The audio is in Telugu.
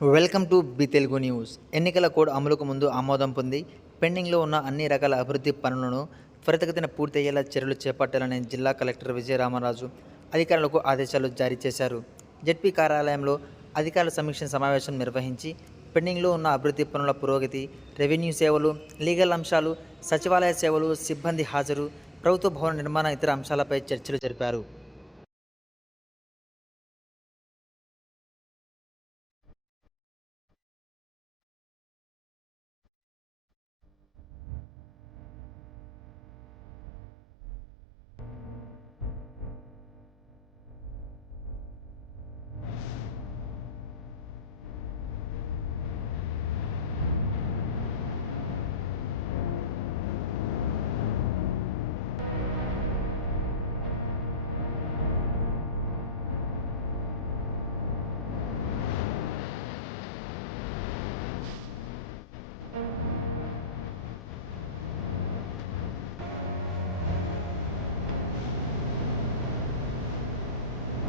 Welcome to B Telugu news. ఎన్నికల కోడ్ అమలుకు ముందు ఆమోదం పొంది పెండింగ్లో ఉన్న అన్ని రకాల అభివృద్ధి పనులను త్వరితగతిన పూర్తయ్యేలా చర్యలు చేపట్టాలని జిల్లా కలెక్టర్ విజయరామరాజు అధికారులకు ఆదేశాలు జారీ చేశారు. జడ్పీ కార్యాలయంలో అధికారుల సమీక్ష సమావేశం నిర్వహించి పెండింగ్లో ఉన్న అభివృద్ధి పనుల పురోగతి రెవెన్యూ సేవలు లీగల్ అంశాలు సచివాలయ సేవలు సిబ్బంది హాజరు ప్రభుత్వ భవన నిర్మాణ ఇతర అంశాలపై చర్చలు జరిపారు.